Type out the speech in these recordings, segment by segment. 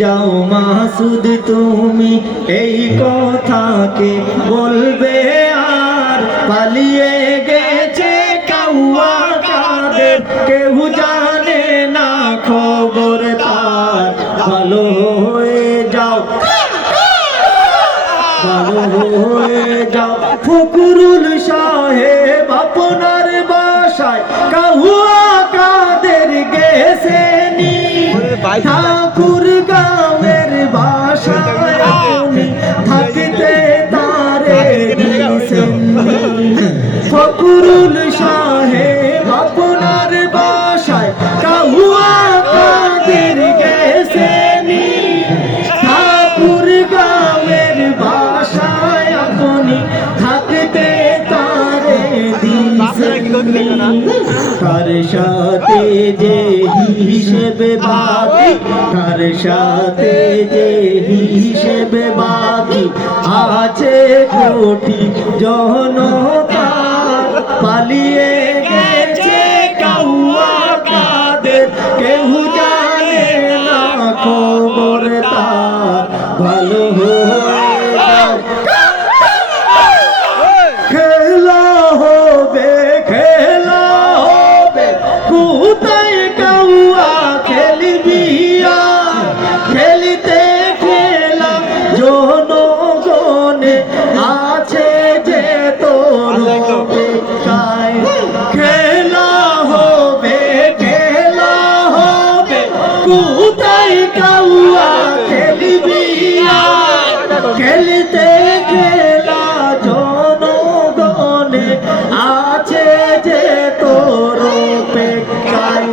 যাও মাসুদ তুমি এই কথাকে বলবে আর পালিয়ে গেছে কাউয়া কাদের কেউ জানে না খবর তার ভালো হয়ে যাও ভালো হয়ে যাও ফকরুল সাহেব আপনার বাসায় কাউয়া কাদের গেছে নি ঠাকুর গাঁয়ের বাসায় আপনি থাকতে তারে দিয়েছেন ফকরুল সাহেব আপনার বাসায় কাউয়া কাদের গেছে নি ঠাকুর গাঁয়ের বাসায় আপনি থাকতে তারে দিয়েছেন তার সাথে যে হিসেবে বাকি তার সাথে যে হিসেবে বাকি আছে কোটি জনতা পালিয়ে গেছে কাউয়া কাদের কেউ জানে না খবর তার ভালো হয়ে যাও খেলা হবে কোথায় কাউয়া খেলবি খেলিতে খেলা জনগণে আছে যে তোর অপেক্ষায় খেলা হবে কোথায় কাউয়া খেলবি খেলিতে খেলা জনগণে আছে যে তোর অপেক্ষায়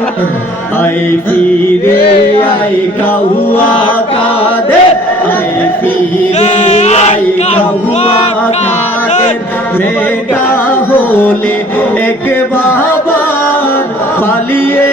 আই ফিরে আই কাউয়া কাদের আই ফিরে আই কাউয়া কাদের বেটা হলে এক বাবা পালিয়ে